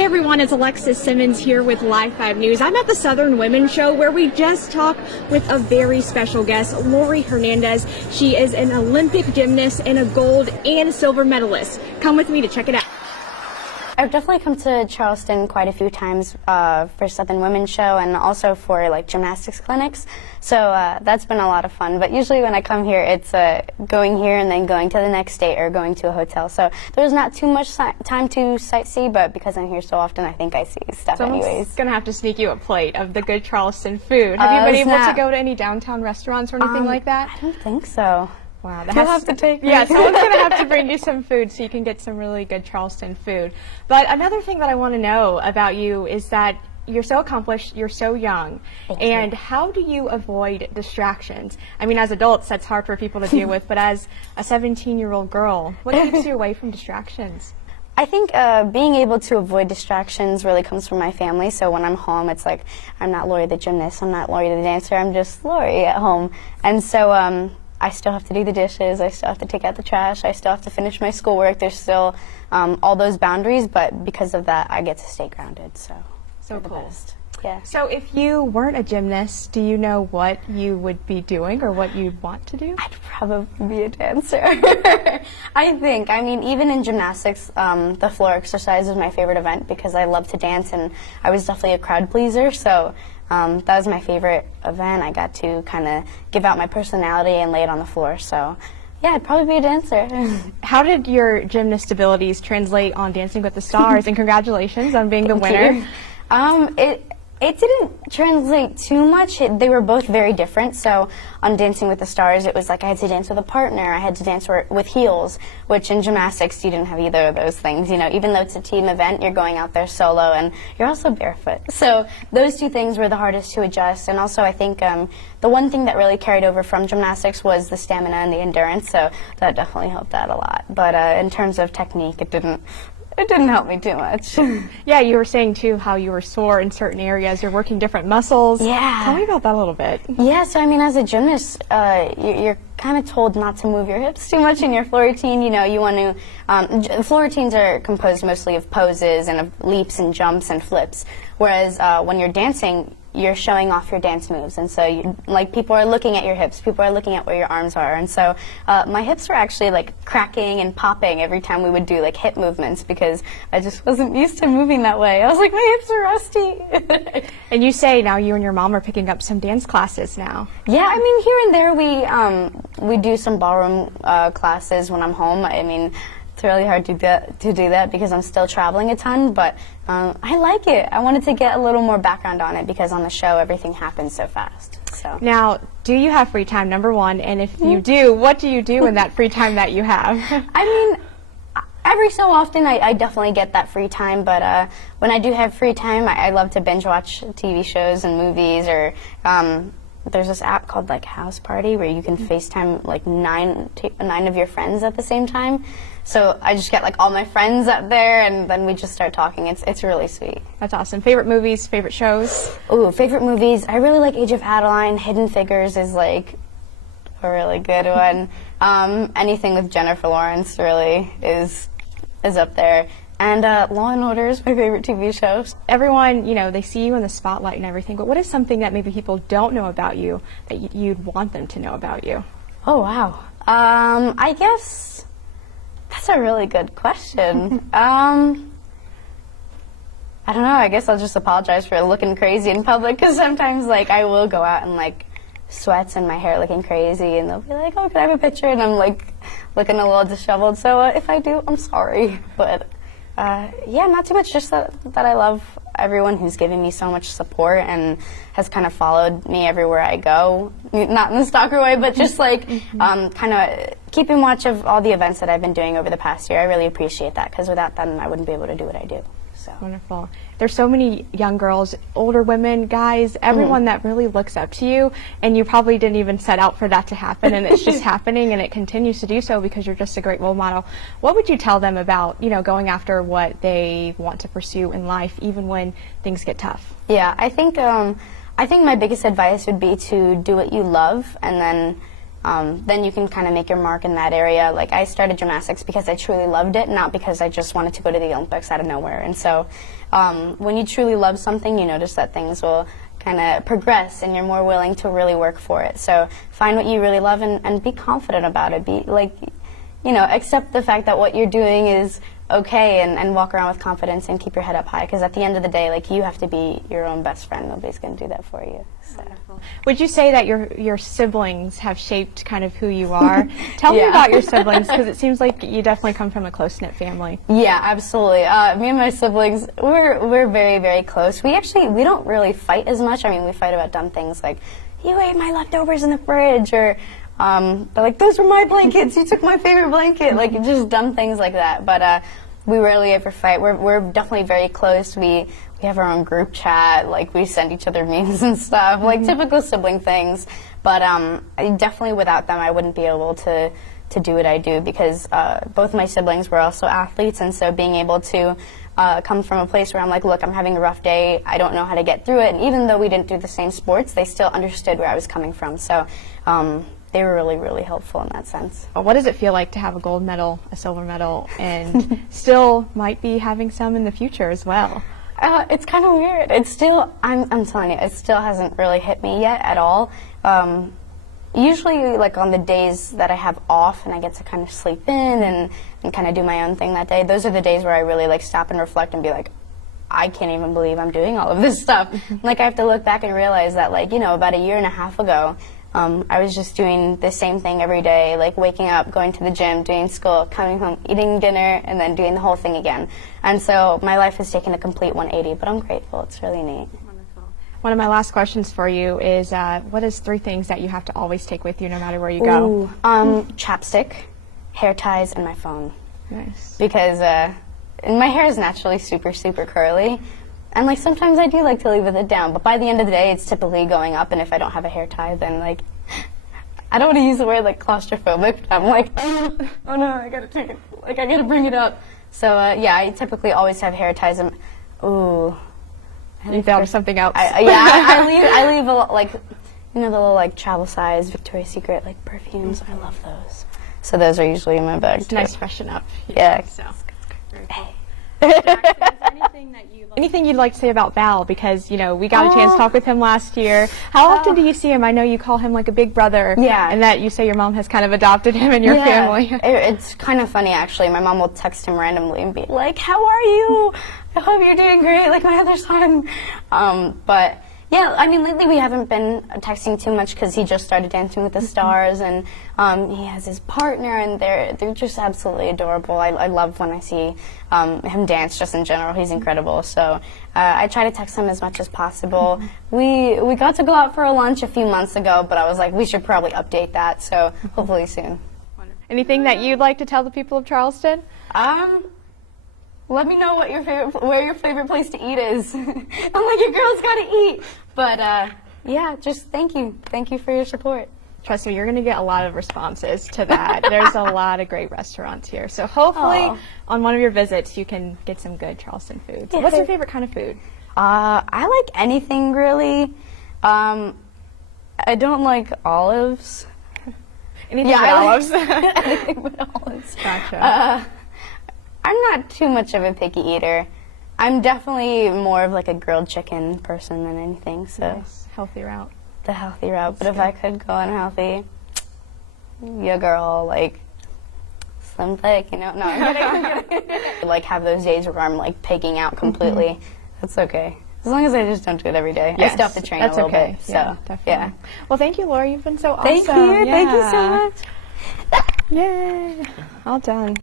Hey everyone, it's Alexis Simmons here with Live 5 News. I'm at the Southern Women's Show where we just talked with a very special guest, Laurie Hernandez. She is an Olympic gymnast and a gold and silver medalist. Come with me to check it out. I've definitely come to Charleston quite a few times for Southern Women's Show and also for like gymnastics clinics. So that's been a lot of fun. But usually when I come here, it's going here and then going to the next state or going to a hotel. So there's not too much time to sightsee, but because I'm here so often, I think I see stuff anyways. Someone's going to have to sneak you a plate of the good Charleston food. Have you been able to go to any downtown restaurants or anything like that? I don't think so. Wow, You'll have to take me. Yeah, someone's going to have to bring you some food so you can get some really good Charleston food. But another thing that I want to know about you is that you're so accomplished, you're so young, and how do you avoid distractions? I mean, as adults, that's hard for people to deal with, but as a 17-year-old girl, what keeps you away from distractions? I think being able to avoid distractions really comes from my family. So when I'm home, it's like, I'm not Laurie the gymnast, I'm not Laurie the dancer, I'm just Laurie at home. And so I still have to do the dishes, I still have to take out the trash, I still have to finish my schoolwork. There's still all those boundaries, but because of that, I get to stay grounded. So cool. Best. Yeah. So if you weren't a gymnast, do you know what you would be doing or what you'd want to do? I'd probably be a dancer. I think. I mean, even in gymnastics, the floor exercise is my favorite event because I love to dance, and I was definitely a crowd pleaser. So that was my favorite event. I got to kind of give out my personality and lay it on the floor. So yeah, I'd probably be a dancer. How did your gymnast abilities translate on Dancing with the Stars? And congratulations on being the winner. It didn't translate too much. They were both very different. So on Dancing with the Stars, it was like I had to dance with a partner. I had to dance with heels, which in gymnastics, you didn't have either of those things. You know, even though it's a team event, you're going out there solo and you're also barefoot. So those two things were the hardest to adjust. And also I think the one thing that really carried over from gymnastics was the stamina and the endurance. So that definitely helped out a lot. But in terms of technique, it didn't help me too much. Yeah, you were saying too how you were sore in certain areas. You're working different muscles. Yeah. Tell me about that a little bit. Yeah, so I mean, as a gymnast, you're kind of told not to move your hips too much in your floor routine. You know, you want to, floor routines are composed mostly of poses and of leaps and jumps and flips. Whereas when you're dancing, you're showing off your dance moves, and so like people are looking at your hips, people are looking at where your arms are, and so my hips were actually like cracking and popping every time we would do like hip movements because I just wasn't used to moving that way. I was like, my hips are rusty. And you say now you and your mom are picking up some dance classes now. Yeah, I mean here and there we do some ballroom classes when I'm home. I mean, it's really hard to do that because I'm still traveling a ton, but I like it. I wanted to get a little more background on it because on the show everything happens so fast. So now, do you have free time, number one? And if you do, what do you do in that free time that you have? I mean, every so often I definitely get that free time, but when I do have free time, I love to binge watch TV shows and movies, or there's this app called like House Party where you can FaceTime like nine of your friends at the same time. So I just get like all my friends up there and then we just start talking. It's really sweet. That's awesome. Favorite movies, favorite shows? Ooh, favorite movies. I really like Age of Adeline. Hidden Figures is like a really good one. Anything with Jennifer Lawrence really is up there. And Law and Order is my favorite TV show. Everyone, you know, they see you in the spotlight and everything, but what is something that maybe people don't know about you that you'd want them to know about you? Oh, wow. I guess that's a really good question. I don't know, I guess I'll just apologize for looking crazy in public, because sometimes, like, I will go out in, like, sweats and my hair looking crazy, and they'll be like, oh, can I have a picture? And I'm, like, looking a little disheveled, so if I do, I'm sorry. But yeah, not too much, just that I love everyone who's given me so much support and has kind of followed me everywhere I go. Not in the stalker way, but just like kind of keeping watch of all the events that I've been doing over the past year. I really appreciate that, because without them, I wouldn't be able to do what I do. So. Wonderful. There's so many young girls, older women, guys, everyone that really looks up to you, and you probably didn't even set out for that to happen, and it's just happening, and it continues to do so because you're just a great role model. What would you tell them about, you know, going after what they want to pursue in life, even when things get tough? Yeah, I think my biggest advice would be to do what you love, and then you can kind of make your mark in that area. Like, I started gymnastics because I truly loved it, not because I just wanted to go to the Olympics out of nowhere. And so when you truly love something, you notice that things will kind of progress and you're more willing to really work for it. So find what you really love and be confident about it. Be like, you know, accept the fact that what you're doing is okay, and walk around with confidence and keep your head up high, because at the end of the day, like, you have to be your own best friend. Nobody's going to do that for you. So. Would you say that your siblings have shaped kind of who you are? Tell me about your siblings, because it seems like you definitely come from a close-knit family. Yeah, absolutely. Me and my siblings, we're very, very close. We don't really fight as much. I mean, we fight about dumb things like, you ate my leftovers in the fridge, or they're like, those were my blankets, you took my favorite blanket, like, just dumb things like that. But we rarely ever fight. We're definitely very close. We have our own group chat, like, we send each other memes and stuff, like typical sibling things. But definitely without them, I wouldn't be able to do what I do, because both my siblings were also athletes, and so being able to come from a place where I'm like, look, I'm having a rough day, I don't know how to get through it, and even though we didn't do the same sports, they still understood where I was coming from. So they were really, really helpful in that sense. What does it feel like to have a gold medal, a silver medal, and still might be having some in the future as well? It's kind of weird. It's still, I'm telling you, it still hasn't really hit me yet at all. Usually, like, on the days that I have off and I get to kind of sleep in and kind of do my own thing that day, those are the days where I really, like, stop and reflect and be like, I can't even believe I'm doing all of this stuff. Like, I have to look back and realize that, like, you know, about a year and a half ago, I was just doing the same thing every day, like waking up, going to the gym, doing school, coming home, eating dinner, and then doing the whole thing again. And so my life has taken a complete 180, but I'm grateful. It's really neat. Wonderful. One of my last questions for you is, what is 3 things that you have to always take with you no matter where you go? Chapstick, hair ties, and my phone. Nice. Because my hair is naturally super, super curly. And, like, sometimes I do like to leave it down, but by the end of the day, it's typically going up, and if I don't have a hair tie, then, like, I don't want to use the word, like, claustrophobic, but I'm like, oh no, I gotta take it, like, I gotta bring it up. So, yeah, I typically always have hair ties, and, ooh. You thought of something else. I leave a lot, like, you know, the little, like, travel size Victoria's Secret, like, perfumes. I love those. So those are usually in my bag, too. Nice freshen up. Yeah. So. Very cool. Jackson, anything you'd like to say about Val? Because, you know, we got a chance to talk with him last year. How often do you see him? I know you call him like a big brother. Yeah. And that you say your mom has kind of adopted him in your family. It's kind of funny, actually. My mom will text him randomly and be like, how are you? I hope you're doing great, like my other son. But yeah, I mean, lately we haven't been texting too much because he just started Dancing with the Stars, and he has his partner, and they're just absolutely adorable. I love when I see him dance, just in general. He's incredible. So I try to text him as much as possible. We got to go out for a lunch a few months ago, but I was like, we should probably update that, so hopefully soon. Anything that you'd like to tell the people of Charleston? Let me know what where your favorite place to eat is. I'm like, your girl's gotta eat. But yeah, just thank you. Thank you for your support. Trust me, you're going to get a lot of responses to that. There's a lot of great restaurants here. So hopefully on one of your visits you can get some good Charleston food. So what's your favorite kind of food? I like anything, really. I don't like olives. Anything but olives? Anything but olives. Gotcha. I'm not too much of a picky eater. I'm definitely more of like a grilled chicken person than anything. So nice. Healthy route. The healthy route. But if I could go unhealthy, yeah, girl, like slim thick, you know? No, I'm kidding. Like have those days where I'm like pigging out completely. That's okay. As long as I just don't do it every day. Yes, I still have to train a little bit. So definitely. Yeah. Well, thank you, Laurie. You've been so awesome. Thank you. Yeah. Thank you so much. Yay. All done.